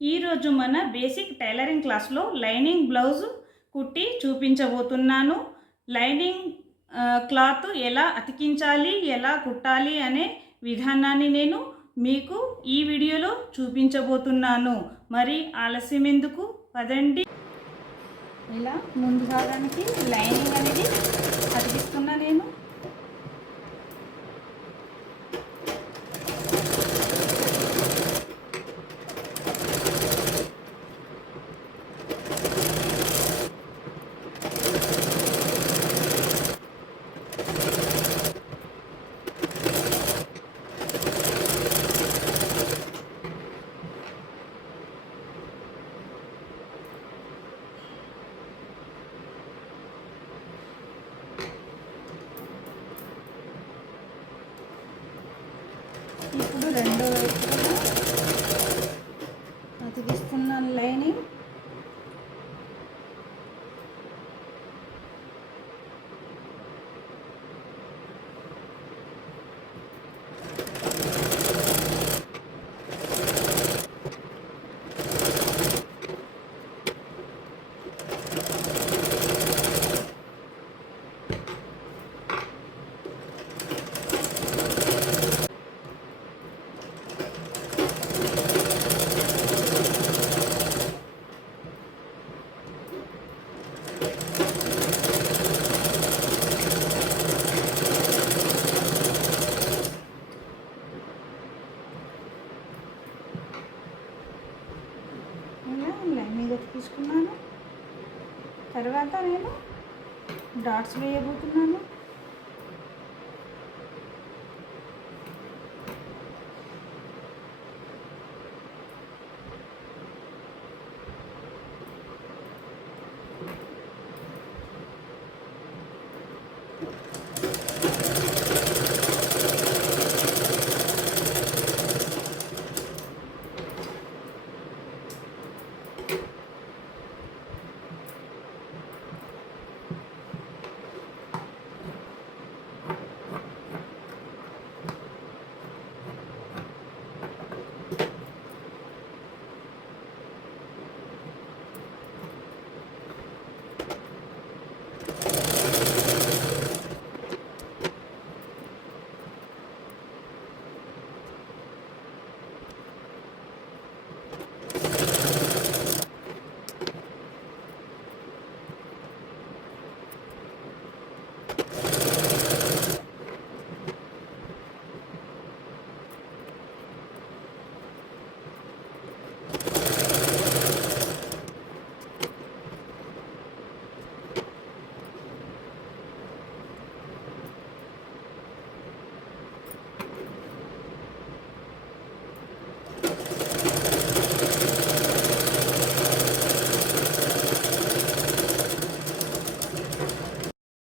ఈరోజు మన basic tailoring క్లాస్లో లైనింగ్ బ్లౌజ్ కుట్టి చూపించబోతున్నాను. లైనింగ్ క్లాత్ ఎలా అతికించాలి ఎలా కుట్టాలి అనే విధానాన్ని నేను మీకు ఈ వీడియోలో చూపించబోతున్నాను. మరి ఆలస్యం ఎందుకు? పదండి. ఇలా ముందు భాగానికి లైనింగ్ అనేది అతికిస్తున్నా నేను ఇప్పుడు రెండో వైపు కూడా అతికిస్తున్న లైనింగ్ ఇలా లైనింగ్ తీసుకున్నాను తర్వాత నేను డాట్స్ వేయబోతున్నాను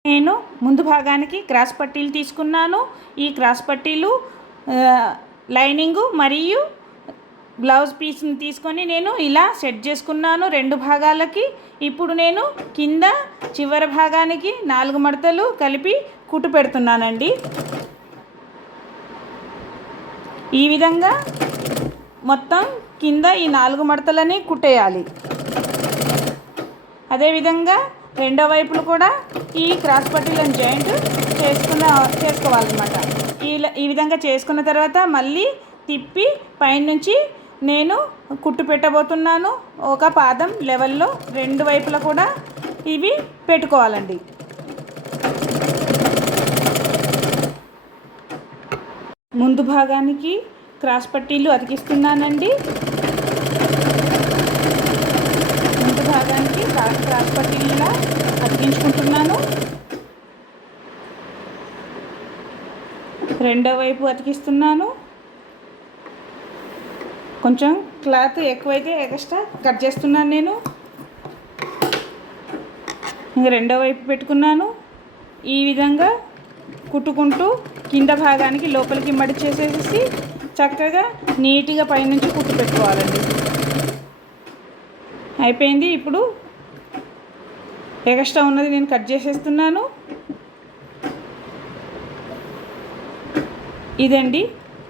నేను ముందు భాగానికి క్రాస్ పట్టీలు తీసుకున్నాను. ఈ క్రాస్ పట్టీలు లైనింగు మరియు బ్లౌజ్ పీస్ని తీసుకొని నేను ఇలా సెట్ చేసుకున్నాను రెండు భాగాలకి. ఇప్పుడు నేను కింద చివరి భాగానికి నాలుగు మడతలు కలిపి కుట్టు పెడుతున్నానండి. ఈ విధంగా మొత్తం కింద ఈ నాలుగు మడతలని కుట్టేయాలి. అదేవిధంగా రెండో వైపులు కూడా ఈ క్రాస్ పట్టీలను జాయింట్ చేసుకున్న చేసుకోవాలన్నమాట. ఈ ఈ విధంగా చేసుకున్న తర్వాత మళ్ళీ తిప్పి పైనుంచి నేను కుట్టు పెట్టబోతున్నాను. ఒక పాదం లెవెల్లో రెండు వైపులా కూడా ఇవి పెట్టుకోవాలండి. ముందు భాగానికి క్రాస్ పట్టీలు అతికిస్తున్నానండి ముందు భాగానికి క్రాస్ క్రాస్ అతికించుకుంటున్నాను. రెండో వైపు అతికిస్తున్నాను. కొంచెం క్లాత్ ఎక్కువైతే ఎక్స్ట్రా కట్ చేస్తున్నాను నేను. ఇంక రెండో వైపు పెట్టుకున్నాను. ఈ విధంగా కుట్టుకుంటూ కింద భాగానికి లోపలికి మడిచేసేసి చక్కగా నీట్గా పైనుంచి కుట్టు పెట్టుకోవాలండి. అయిపోయింది. ఇప్పుడు ఎక్స్ట్రా ఉన్నది నేను కట్ చేసేస్తున్నాను. ఇదండి.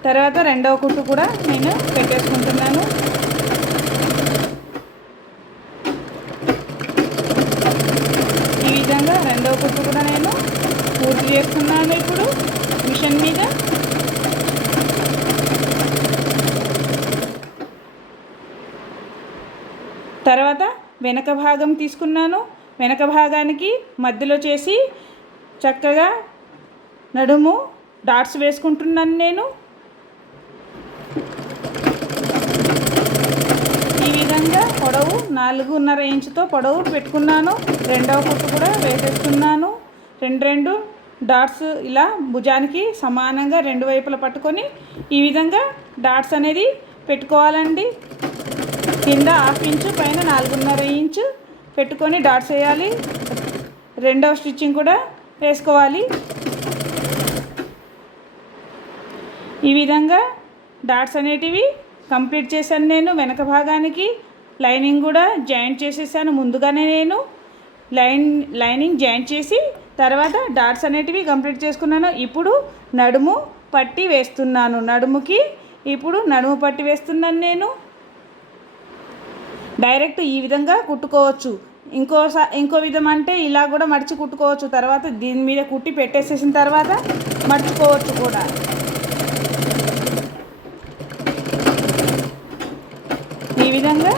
తర్వాత రెండవ కుట్టు కూడా నేను పెట్టేసుకుంటున్నాను. ఈ విధంగా రెండవ కుట్టు కూడా నేను పూర్తి చేస్తున్నాను ఇప్పుడు మిషన్ మీద. తర్వాత వెనక భాగం తీసుకున్నాను. వెనక భాగానికి మధ్యలో చేసి చక్కగా నడుము డాట్స్ వేసుకుంటున్నాను నేను. ఈ విధంగా పొడవు నాలుగున్నర ఇంచుతో పొడవు పెట్టుకున్నాను. రెండవ కుట్టు కూడా వేసేస్తున్నాను. రెండు రెండు డాట్స్ ఇలా భుజానికి సమానంగా రెండు వైపులా పట్టుకొని ఈ విధంగా డాట్స్ అనేది పెట్టుకోవాలండి. కింద హాఫ్ ఇంచు పైన నాలుగున్నర ఇంచు. పెట్టుకొని డాట్స్ వేయాలి రెండవ స్టిచ్చింగ్ కూడా వేసుకోవాలి. ఈ విధంగా డాట్స్ అనేటివి కంప్లీట్ చేశాను నేను వెనక భాగానికి. లైనింగ్ కూడా జాయింట్ చేసేసాను ముందుగానే నేను. లైన్ లైనింగ్ జాయింట్ చేసి తర్వాత డాట్స్ అనేటివి కంప్లీట్ చేసుకున్నాను. ఇప్పుడు నడుము పట్టి వేస్తున్నాను. నడుముకి ఇప్పుడు నడుము పట్టి వేస్తున్నాను నేను. డైరెక్ట్ ఈ విధంగా కుట్టుకోవచ్చు. ఇంకోసా ఇంకో విధం అంటే ఇలా కూడా మడిచి కుట్టుకోవచ్చు. తర్వాత దీని మీద కుట్టి పెట్టేసేసిన తర్వాత మడుచుకోవచ్చు కూడా. ఈ విధంగా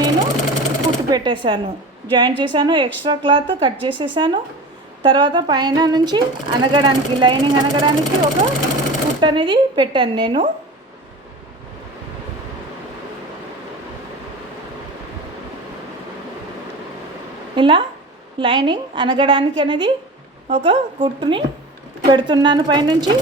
నేను కుట్టు పెట్టేశాను. జాయిన్ చేశాను ఎక్స్ట్రా క్లాత్ కట్ చేసేసాను తర్వాత పైన నుంచి అనగడానికి లైనింగ్ అనగడానికి ఒక కుట్టు అనేది పెట్టాను నేను. ఇలా లైనింగ్ అనగడానికి అనేది ఒక కుట్టుని పెడుతున్నాను పైనుంచి.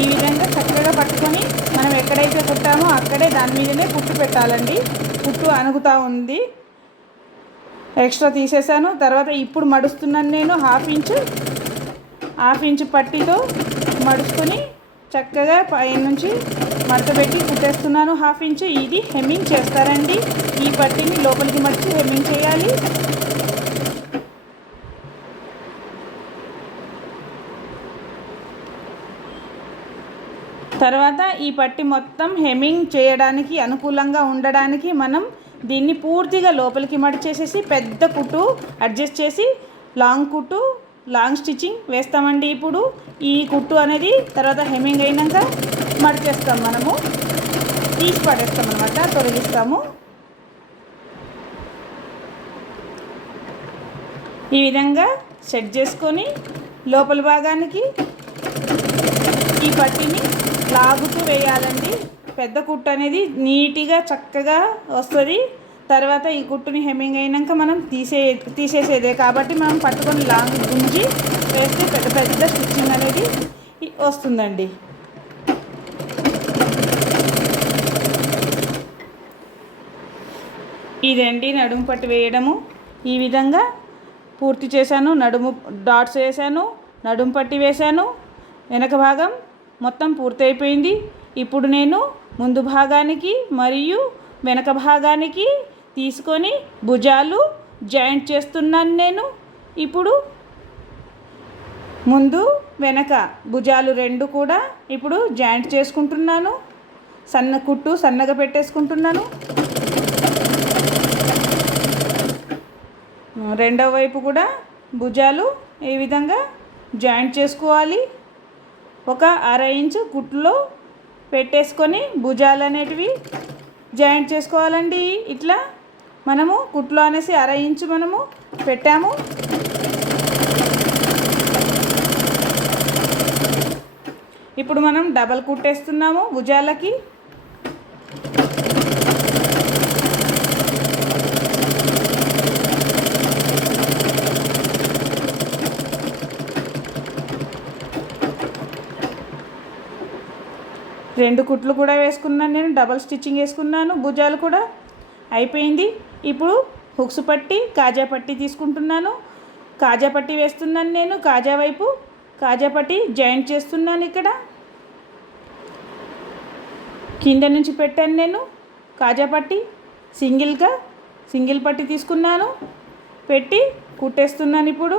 ఈ విధంగా చక్కగా పట్టుకొని మనం ఎక్కడైతే కుట్టామో అక్కడే దాని మీదనే కుట్టు పెట్టాలండి. కుట్టు అనుగుతూ ఉంది. ఎక్స్ట్రా తీసేసాను తర్వాత ఇప్పుడు మడుస్తున్నాను నేను హాఫ్ ఇంచ్ హాఫ్ ఇంచ్ పట్టీతో మడుచుకొని చక్కగా పైనుంచి మడతపెట్టి కుట్టేస్తున్నాను. హాఫ్ ఇంచ్ ఇది హెమ్మింగ్ చేస్తారండి. ఈ పట్టిని లోపలికి మడిచి హెమ్మింగ్ చేయాలి. తర్వాత ఈ పట్టి మొత్తం హెమ్మింగ్ చేయడానికి అనుకూలంగా ఉండడానికి మనం దీన్ని పూర్తిగా లోపలికి మడిచేసేసి పెద్ద కుట్టు అడ్జస్ట్ చేసి లాంగ్ కుట్టు లాంగ్ స్టిచ్చింగ్ వేస్తామండి ఇప్పుడు. ఈ కుట్టు అనేది తర్వాత హెమ్మింగ్ అయినాక మడిచేస్తాం మనము. తీసి పడేస్తాం అనమాట తొలగిస్తాము. ఈ విధంగా సెట్ చేసుకొని లోపల భాగానికి ఈ పట్టిని లాగుతూ వేయాలండి. పెద్ద కుట్టు అనేది నీట్గా చక్కగా వస్తుంది. తర్వాత ఈ కుట్టుని హెమ్మింగ్ అయినాక మనం తీసే తీసేసేదే. కాబట్టి మనం పట్టుకొని లాంగ్ గుంజి వేస్తే పెద్ద పెద్ద స్టిచ్చింగ్ అనేది వస్తుందండి. ఇదండి నడుము పట్టు వేయడము. ఈ విధంగా పూర్తి చేశాను. నడుము డాట్స్ వేసాను నడుము పట్టి వేశాను. వెనక భాగం మొత్తం పూర్తయిపోయింది. ఇప్పుడు నేను ముందు భాగానికి మరియు వెనక భాగానికి తీసుకొని భుజాలు జాయింట్ చేస్తున్నాను నేను. ఇప్పుడు ముందు వెనక భుజాలు రెండు కూడా ఇప్పుడు జాయింట్ చేసుకుంటున్నాను. సన్న కుట్టు సన్నగా పెట్టేసుకుంటున్నాను. రెండవ వైపు కూడా భుజాలు ఈ విధంగా జాయింట్ చేసుకోవాలి. ఒక అర ఇంచు కుట్లో పెట్టేసుకొని భుజాలు అనేటివి జాయింట్ చేసుకోవాలండి. ఇట్లా మనము కుట్లో అనేసి అర ఇంచు మనము పెట్టాము. ఇప్పుడు మనం డబల్ కుట్టేస్తున్నాము భుజాలకి. రెండు కుట్లు కూడా వేసుకున్నాను నేను డబల్ స్టిచ్చింగ్ వేసుకున్నాను భుజాలు కూడా అయిపోయింది. ఇప్పుడు హుక్స్ పట్టి కాజా పట్టి తీసుకుంటున్నాను. కాజా పట్టి వేస్తున్నాను నేను కాజా వైపు. కాజా పట్టి జాయింట్ చేస్తున్నాను ఇక్కడ. కింద నుంచి పెట్టాను నేను కాజా పట్టి. సింగిల్గా సింగిల్ పట్టి తీసుకున్నాను. పెట్టి కుట్టేస్తున్నాను ఇప్పుడు.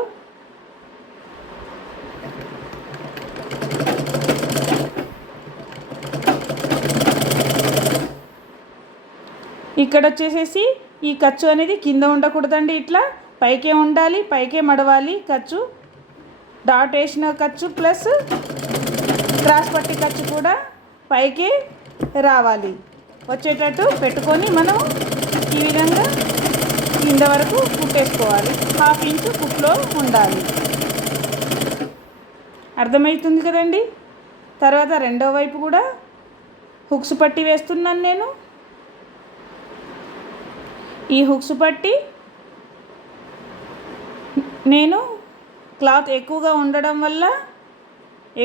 ఇక్కడ వచ్చేసేసి ఈ ఖర్చు అనేది కింద ఉండకూడదండి ఇట్లా. పైకే ఉండాలి పైకే మడవాలి ఖర్చు. డాట్ వేసిన ఖర్చు ప్లస్ క్రాస్ పట్టి ఖర్చు కూడా పైకి రావాలి. వచ్చేటట్టు పెట్టుకొని మనం ఈ విధంగా కింద వరకు కుట్టేసుకోవాలి. హాఫ్ ఇంచు కుట్లో ఉండాలి. అర్థమవుతుంది కదండి? తర్వాత రెండో వైపు కూడా హుక్స్ పట్టి వేస్తున్నాను నేను. ఈ హుక్స్ పట్టి నేను క్లాత్ ఎక్కువగా ఉండడం వల్ల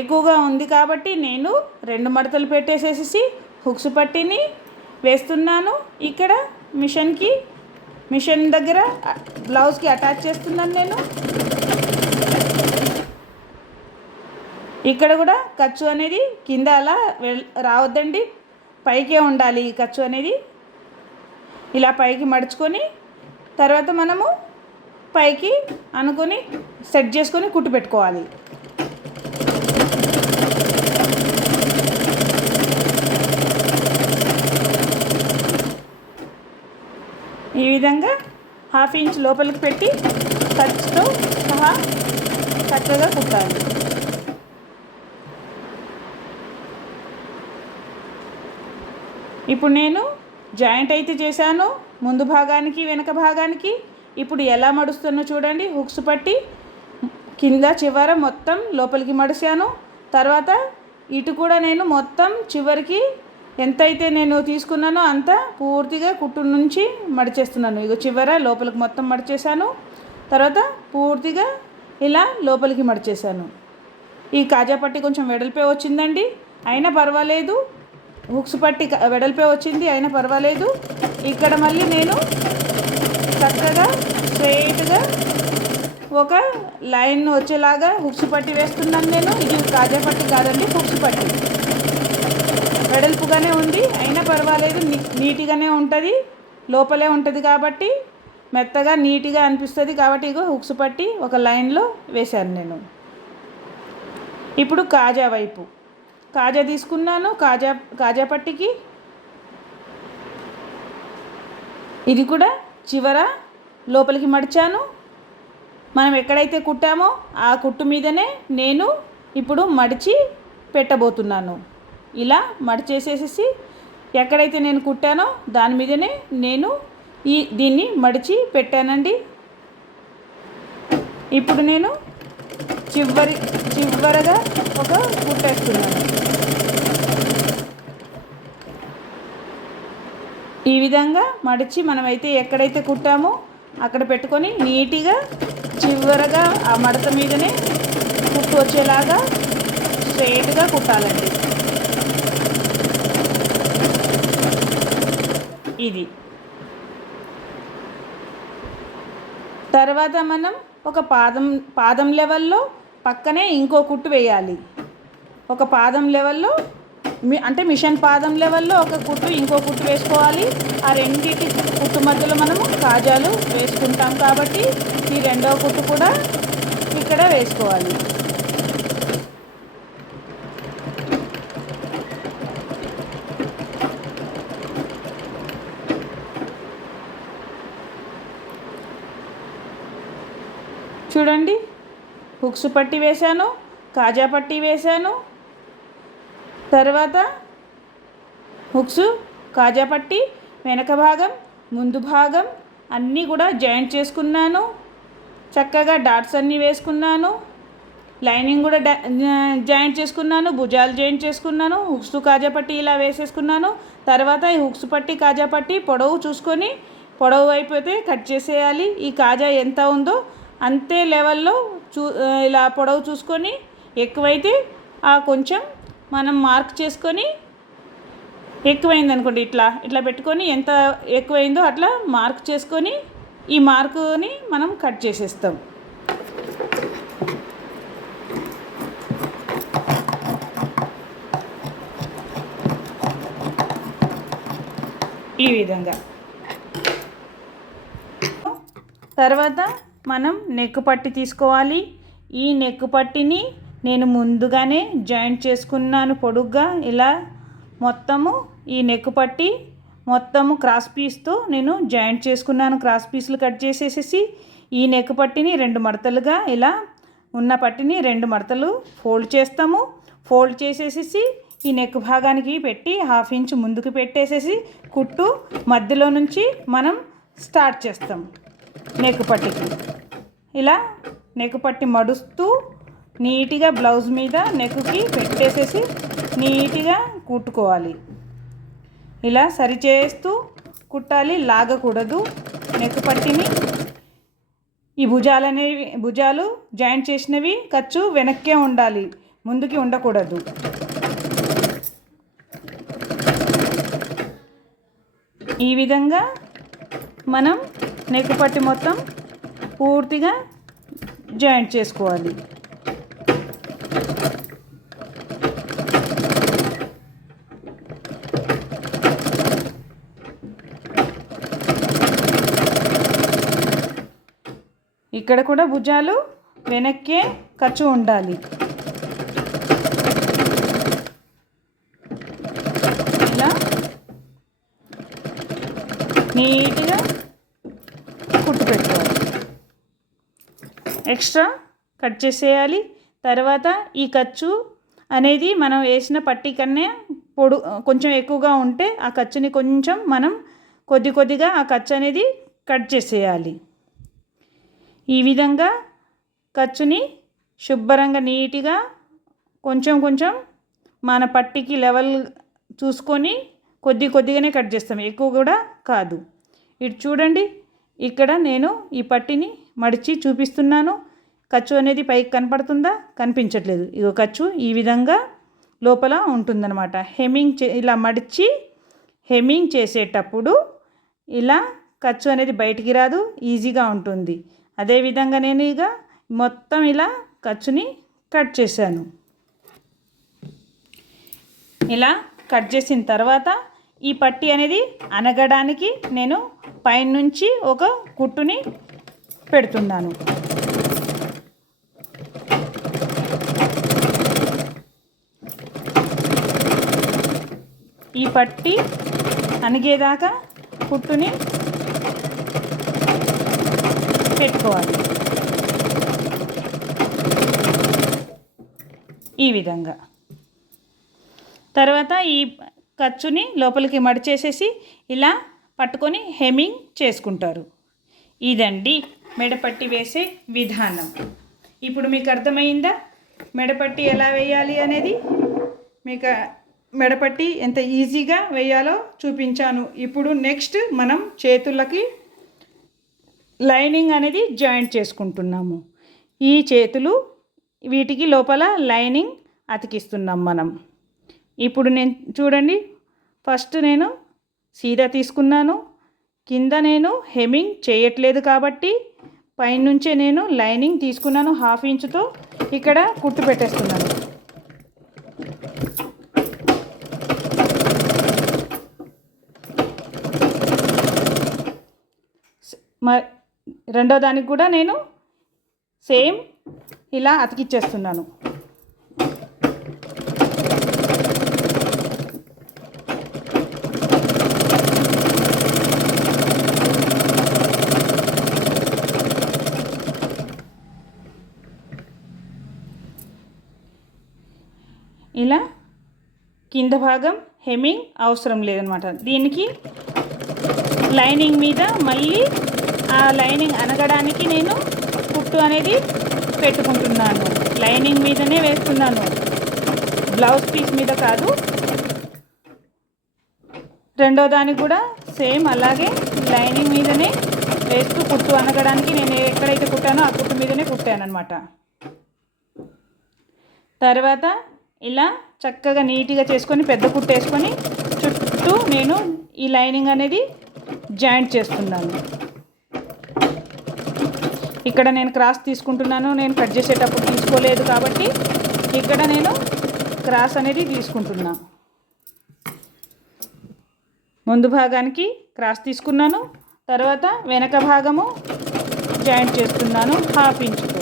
ఎక్కువగా ఉంది కాబట్టి నేను రెండు మడతలు పెట్టేసేసి హుక్స్ పట్టిని వేస్తున్నాను. ఇక్కడ మిషన్కి మిషన్ దగ్గర బ్లౌజ్కి అటాచ్ చేస్తున్నాను నేను. ఇక్కడ కూడా ఖర్చు అనేది కింద అలా రావద్దండి. పైకే ఉండాలి ఈ ఖర్చు అనేది. ఇలా పైకి మడుచుకొని తర్వాత మనము పైకి అనుకొని సెట్ చేసుకొని కుట్టు పెట్టుకోవాలి. ఈ విధంగా హాఫ్ ఇంచ్ లోపలికి పెట్టి ఖర్చుతో సహా చక్కగా కుట్టాలి. ఇప్పుడు నేను జాయింట్ అయితే చేశాను ముందు భాగానికి వెనక భాగానికి. ఇప్పుడు ఎలా మడుస్తున్నా చూడండి హుక్స్ పట్టి కింద చివర మొత్తం లోపలికి మడిచాను తర్వాత ఇటు కూడా నేను మొత్తం చివరికి ఎంతైతే నేను తీసుకున్నానో అంత పూర్తిగా కుట్టు నుంచి మడిచేస్తున్నాను. ఇక చివర లోపలికి మొత్తం మడిచేశాను. తర్వాత పూర్తిగా ఇలా లోపలికి మడిచేశాను. ఈ కాజా పట్టి కొంచెం వెడల్పే వచ్చిందండి. అయినా పర్వాలేదు. హుక్స్ పట్టి వెడల్పే వచ్చింది అయినా పర్వాలేదు. ఇక్కడ మళ్ళీ నేను చక్కగా స్ట్రైట్గా ఒక లైన్ వచ్చేలాగా హుక్స్ పట్టి వేస్తున్నాను నేను. ఇది కాజా పట్టి కాదండి హుక్స్ పట్టి. వెడల్పుగానే ఉంది అయినా పర్వాలేదు నీట్గానే ఉంటుంది. లోపలే ఉంటుంది కాబట్టి మెత్తగా నీట్గా అనిపిస్తుంది కాబట్టి ఇగో హుక్స్ పట్టి ఒక లైన్లో వేశాను నేను. ఇప్పుడు కాజా వైపు. కాజా తీసుకున్నాను కాజా కాజా పట్టికి. ఇది కూడా చివర లోపలికి మడిచాను. మనం ఎక్కడైతే కుట్టామో ఆ కుట్టు మీదనే నేను ఇప్పుడు మడిచి పెట్టబోతున్నాను. ఇలా మడిచేసేసి ఎక్కడైతే నేను కుట్టానో దాని మీదనే నేను ఈ దీన్ని మడిచి పెట్టానండి. ఇప్పుడు నేను చివరి చివరగా ఒక కుట్టేస్తున్నాను ఈ విధంగా మడిచి మనమైతే ఎక్కడైతే కుట్టామో అక్కడ పెట్టుకొని నీట్గా చివరగా ఆ మడత మీదనే కుట్టు వచ్చేలాగా స్ట్రైట్గా కుట్టాలండి. ఇది. తర్వాత మనం ఒక పాదం పాదం లెవెల్లో పక్కనే ఇంకో కుట్టు వేయాలి. ఒక పాదం లెవెల్లో అంటే మిషన్ పాదం లెవెల్లో ఒక కుట్టు ఇంకో కుట్టు వేసుకోవాలి. ఆ రెండింటి కుట్టు మధ్యలో మనము కాజాలు వేసుకుంటాం కాబట్టి ఈ రెండవ కుట్టు కూడా ఇక్కడ వేసుకోవాలి చూడండి హుక్స్ పట్టి వేశాను కాజా పట్టి వేశాను. తర్వాత హుక్స్ కాజా పట్టి వెనక భాగం ముందు భాగం అన్నీ కూడా జాయింట్ చేసుకున్నాను. చక్కగా డాట్స్ అన్నీ వేసుకున్నాను. లైనింగ్ కూడా జాయింట్ చేసుకున్నాను భుజాలు జాయింట్ చేసుకున్నాను హుక్స్ కాజా పట్టి ఇలా వేసేసుకున్నాను. తర్వాత ఈ హుక్స్ పట్టి కాజా పట్టి పొడవు చూసుకొని పొడవు అయిపోతే కట్ చేసేయాలి. ఈ కాజా ఎంత ఉందో అంతే లెవెల్లో చూ ఇలా పొడవు చూసుకొని ఎక్కువైతే ఆ కొంచెం మనం మార్క్ చేసుకొని ఎక్కువైంది అనుకోండి ఇట్లా ఇట్లా పెట్టుకొని ఎంత ఎక్కువైందో అట్లా మార్క్ చేసుకొని ఈ మార్కుని మనం కట్ చేసేస్తాం. ఈ విధంగా. తర్వాత మనం నెక్ పట్టి తీసుకోవాలి. ఈ నెక్ పట్టిని నేను ముందుగానే జాయింట్ చేసుకున్నాను పొడుగ్గా. ఇలా మొత్తము ఈ నెక్ పట్టి మొత్తము క్రాస్ పీస్తో నేను జాయింట్ చేసుకున్నాను. క్రాస్ పీసులు కట్ చేసేసేసి ఈ నెక్ పట్టిని రెండు మడతలుగా ఇలా ఉన్న పట్టిని రెండు మడతలు ఫోల్డ్ చేస్తాము. ఫోల్డ్ చేసేసేసి ఈ నెక్ భాగానికి పెట్టి హాఫ్ ఇంచ్ ముందుకు పెట్టేసేసి కుట్టు మధ్యలో నుంచి మనం స్టార్ట్ చేస్తాము. నెక్కుపట్టికి ఇలా నెక్కుపట్టి పట్టి మడుస్తూ నీట్గా బ్లౌజ్ మీద నెక్కుకి పెట్టేసేసి నీట్గా కుట్టుకోవాలి. ఇలా సరి చేస్తూ కుట్టాలి లాగకూడదు. నెక్కు పట్టిని ఈ భుజాలు అనేవి భుజాలు జాయింట్ చేసినవి ఖర్చు వెనక్కే ఉండాలి ముందుకి ఉండకూడదు. ఈ విధంగా మనం నెక్ పట్టి మొత్తం పూర్తిగా జాయింట్ చేసుకోవాలి. ఇక్కడ కూడా భుజాలు వెనక్కే ఖర్చు ఉండాలి. ఇలా. నీ కుట్టు పెట్టుకోవాలి ఎక్స్ట్రా కట్ చేసేయాలి. తర్వాత ఈ ఖర్చు అనేది మనం వేసిన పట్టి కన్నా పొడు కొంచెం ఎక్కువగా ఉంటే ఆ ఖర్చుని కొంచెం మనం కొద్ది కొద్దిగా ఆ ఖర్చు అనేది కట్ చేసేయాలి. ఈ విధంగా ఖర్చుని శుభ్రంగా నీట్గా కొంచెం కొంచెం మన పట్టికి లెవెల్ చూసుకొని కొద్ది కొద్దిగానే కట్ చేస్తాం. ఎక్కువ కూడా కాదు. ఇటు చూడండి ఇక్కడ నేను ఈ పట్టిని మడిచి చూపిస్తున్నాను. ఖర్చు అనేది పైకి కనపడుతుందా? కనిపించట్లేదు. ఇగో ఖర్చు ఈ విధంగా లోపల ఉంటుందన్నమాట. హెమ్మింగ్ చే ఇలా మడిచి హెమ్మింగ్ చేసేటప్పుడు ఇలా ఖర్చు అనేది బయటికి రాదు ఈజీగా ఉంటుంది. అదేవిధంగా నేను ఇక మొత్తం ఇలా ఖర్చుని కట్ చేశాను. ఇలా కట్ చేసిన తర్వాత ఈ పట్టి అనేది అనగడానికి నేను పైనుంచి ఒక కుట్టుని పెడుతున్నాను. ఈ పట్టి అణిగేదాకా పుట్టుని పెట్టుకోవాలి. ఈ విధంగా. తర్వాత ఈ ఖర్చుని లోపలికి మడిచేసేసి ఇలా పట్టుకొని హెమింగ్ చేసుకుంటారు. ఇదండి మెడపట్టి వేసే విధానం. ఇప్పుడు మీకు అర్థమైందా? మెడపట్టి ఎలా వేయాలి అనేది? మీకు మెడపట్టి ఎంత ఈజీగా వేయాలో చూపించాను. ఇప్పుడు నెక్స్ట్ మనం చేతులకి లైనింగ్ అనేది జాయింట్ చేసుకుంటున్నాము. ఈ చేతులు వీటికి లోపల లైనింగ్ అతికిస్తున్నాం మనం. ఇప్పుడు నేను చూడండి. ఫస్ట్ నేను సీదా తీసుకున్నాను. కింద నేను హెమ్మింగ్ చేయట్లేదు కాబట్టి పైనుంచే నేను లైనింగ్ తీసుకున్నాను హాఫ్ ఇంచుతో. ఇక్కడ కుట్టు పెట్టేస్తున్నాను. రెండో దానికి కూడా నేను సేమ్ ఇలా అతికిచ్చేస్తున్నాను ఇలా కింద భాగం హెమ్మింగ్ అవసరం లేదనమాట దీనికి లైనింగ్ మీద మళ్ళీ ఆ లైనింగ్ అనగడానికి నేను కుట్టు అనేది పెట్టుకుంటున్నాను. లైనింగ్ మీదనే వేస్తున్నాను. బ్లౌజ్ పీస్ మీద కాదు. రెండో దానికి కూడా సేమ్ అలాగే లైనింగ్ మీదనే వేస్తూ కుట్టు అనగడానికి నేను ఎక్కడైతే కుట్టానో ఆ కుట్టు మీదనే కుట్టాను అనమాట తర్వాత ఇలా చక్కగా నీట్గా చేసుకొని పెద్ద కుట్టు వేసుకొని చుట్టూ నేను ఈ లైనింగ్ అనేది జాయింట్ చేస్తున్నాను. ఇక్కడ నేను క్రాస్ తీసుకుంటున్నాను. నేను కట్ చేసేటప్పుడు తీసుకోలేదు కాబట్టి ఇక్కడ నేను క్రాస్ అనేది తీసుకుంటున్నాను ముందు భాగానికి క్రాస్ తీసుకున్నాను. తర్వాత వెనక భాగము జాయింట్ చేస్తున్నాను. హాఫ్ ఇంచుతో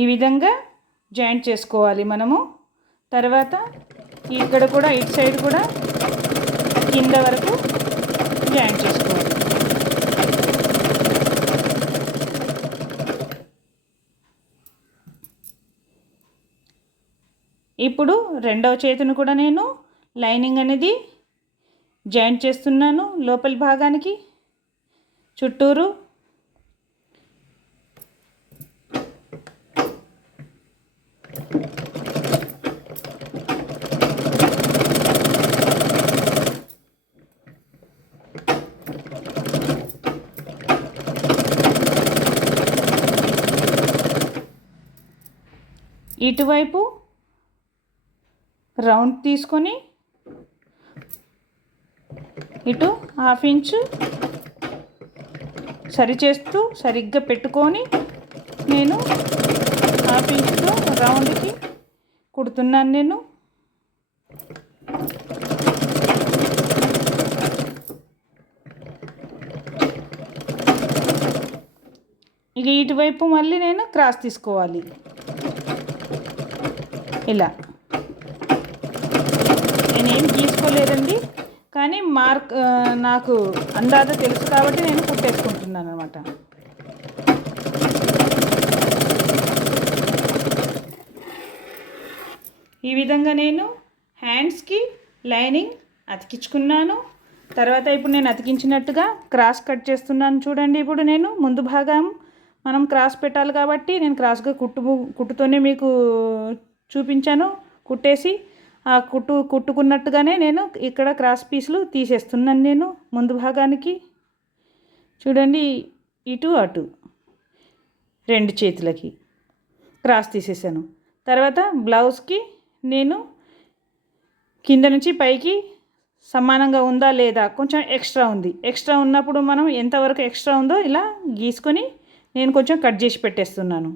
ఈ విధంగా జాయింట్ చేసుకోవాలి మనము. తర్వాత ఇక్కడ కూడా ఇటు సైడ్ కూడా కింద వరకు జాయింట్ చేసుకోవాలి. ఇప్పుడు రెండవ చేతిని కూడా నేను లైనింగ్ అనేది జాయింట్ చేస్తున్నాను లోపలి భాగానికి. చుట్టూరు ఇటువైపు రౌండ్ తీసుకొని ఇటు హాఫ్ ఇంచు సరి చేస్తూ సరిగ్గా పెట్టుకొని నేను హాఫ్ ఇంచుతో రౌండ్కి కుడుతున్నాను నేను. ఇక ఇటువైపు మళ్ళీ నేను క్రాస్ తీసుకోవాలి. ఇలా. నేనేం గీసుకోలేదండి. కానీ మార్క్ నాకు అందాజ తెలుసు కాబట్టి నేను కుట్టేసుకుంటున్నాను అనమాట ఈ విధంగా నేను హ్యాండ్స్కి లైనింగ్ అతికించుకున్నాను. తర్వాత ఇప్పుడు నేను అతికించినట్టుగా క్రాస్ కట్ చేస్తున్నాను చూడండి. ఇప్పుడు నేను ముందు భాగం మనం క్రాస్ పెట్టాలి కాబట్టి నేను క్రాస్గా కుట్టు కుట్టుతోనే మీకు చూపించాను కుట్టేసి ఆ కుట్టు కుట్టుకున్నట్టుగానే నేను ఇక్కడ క్రాస్ పీసులు తీసేస్తున్నాను నేను ముందు భాగానికి. చూడండి ఇటు అటు రెండు చేతులకి క్రాస్ తీసేసాను. తర్వాత బ్లౌజ్కి నేను కింద నుంచి పైకి సమానంగా ఉందా లేదా కొంచెం ఎక్స్ట్రా ఉంది. ఎక్స్ట్రా ఉన్నప్పుడు మనం ఎంతవరకు ఎక్స్ట్రా ఉందో ఇలా గీసుకొని నేను కొంచెం కట్ చేసి పెట్టేస్తున్నాను.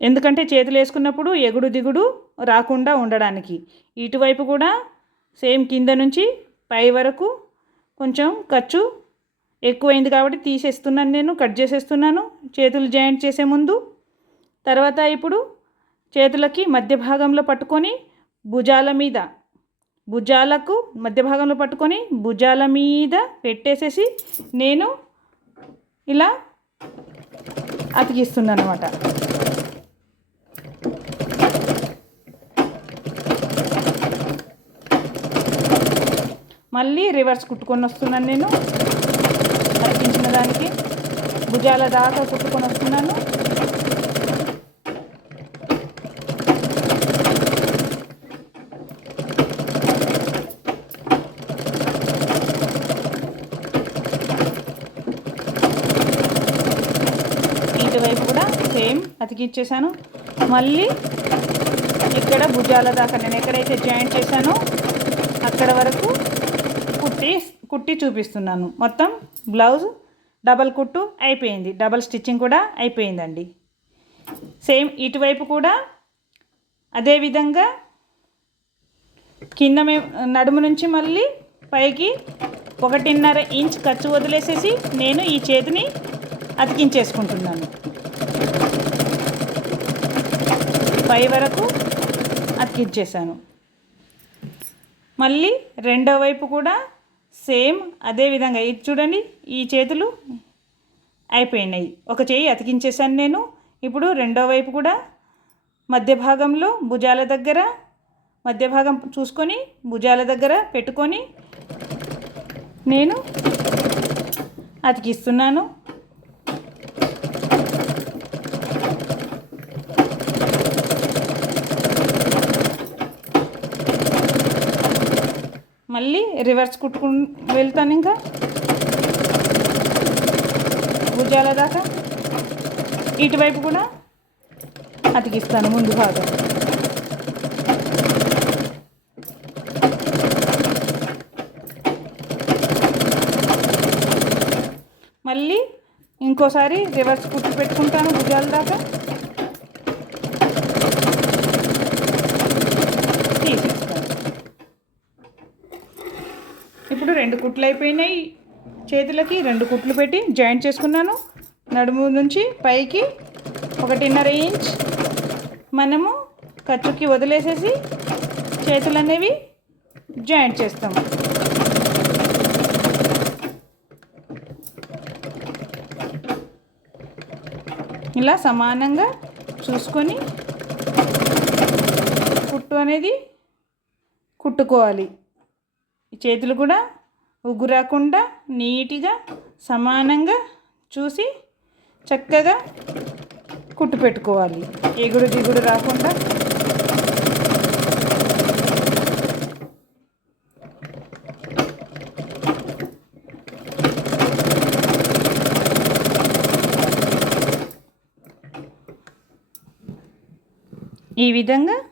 ఎందుకంటే చేతులు వేసుకున్నప్పుడు ఎగుడు దిగుడు రాకుండా ఉండడానికి. ఇటువైపు కూడా సేమ్ కింద నుంచి పై వరకు కొంచెం ఖర్చు ఎక్కువైంది కాబట్టి తీసేస్తున్నాను నేను కట్ చేసేస్తున్నాను చేతులు జాయింట్ చేసే ముందు. తర్వాత ఇప్పుడు చేతులకి మధ్య భాగంలో పట్టుకొని భుజాల మీద భుజాలకు మధ్య భాగంలో పట్టుకొని భుజాల మీద పెట్టేసేసి నేను ఇలా అతికిస్తున్నాను అనమాట మళ్ళీ రివర్స్ కుట్టుకొని వస్తున్నాను నేను. అతికించిన దానికి భుజాల దాకా కుట్టుకొని వస్తున్నాను. ఇటువైపు కూడా సేమ్ అతికిచ్చేసాను. మళ్ళీ ఇక్కడ భుజాల దాకా నేను ఎక్కడైతే జాయింట్ చేశానో అక్కడ వరకు కుట్టి చూపిస్తున్నాను. మొత్తం బ్లౌజ్ డబల్ కుట్టు అయిపోయింది. డబల్ స్టిచ్చింగ్ కూడా అయిపోయిందండి. సేమ్ ఇటువైపు కూడా అదే విధంగా కింద మే నడుము నుంచి మళ్ళీ పైకి ఒకటిన్నర ఇంచ్ ఖర్చు వదిలేసేసి నేను ఈ చేతిని అతికించేసుకుంటున్నాను. పై వరకు అతికించేశాను. మళ్ళీ రెండో వైపు కూడా సేమ్ అదే విధంగా ఇది చూడండి ఈ చేతులు అయిపోయినాయి. ఒక చేయి అతికించేసాను నేను. ఇప్పుడు రెండో వైపు కూడా మధ్య భాగంలో భుజాల దగ్గర మధ్య భాగం చూసుకొని భుజాల దగ్గర పెట్టుకొని నేను అతికిస్తున్నాను. మళ్ళీ రివర్స్ కుట్టుకు వెళ్తాను ఇంకా. భుజాల దాకా. ఇటువైపు కూడా అతికిస్తాను ముందు భాగం. మళ్ళీ ఇంకోసారి రివర్స్ కుట్టు పెట్టుకుంటాను భుజాల దాకా. తీసి ఇప్పుడు రెండు కుట్లు అయిపోయినాయి. చేతులకి రెండు కుట్లు పెట్టి జాయింట్ చేసుకున్నాను. నడుము నుంచి పైకి ఒకటిన్నర ఇంచ్ మనము ఖర్చుకి వదిలేసేసి చేతులు అనేవి జాయింట్ చేస్తాము. ఇలా సమానంగా చూసుకొని కుట్టు అనేది కుట్టుకోవాలి. ఈ చేతులు కూడా ఉగ్గు రాకుండా నీట్గా సమానంగా చూసి చక్కగా కుట్టు పెట్టుకోవాలి. ఎగుడు దిగుడు రాకుండా. ఈ విధంగా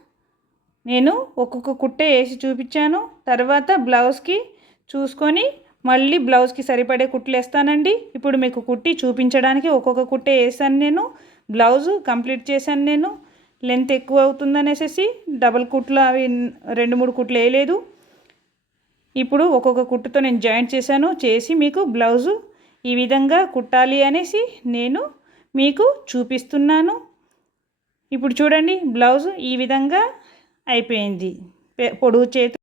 నేను ఒక్కొక్క కుట్టే వేసి చూపించాను. తర్వాత బ్లౌజ్కి చూసుకొని మళ్ళీ బ్లౌజ్కి సరిపడే కుట్లు వేస్తానండి. ఇప్పుడు మీకు కుట్టి చూపించడానికి ఒక్కొక్క కుట్టే వేసాను నేను. బ్లౌజు కంప్లీట్ చేశాను నేను. లెంత్ ఎక్కువ అవుతుందనేసి డబల్ కుట్లు అవి రెండు మూడు కుట్లు వేయలేదు. ఇప్పుడు ఒక్కొక్క కుట్టుతో నేను జాయింట్ చేశాను. చేసి మీకు బ్లౌజు ఈ విధంగా కుట్టాలి అనేసి నేను మీకు చూపిస్తున్నాను. ఇప్పుడు చూడండి బ్లౌజ్ ఈ విధంగా అయిపోయింది. పొడుగు చేతి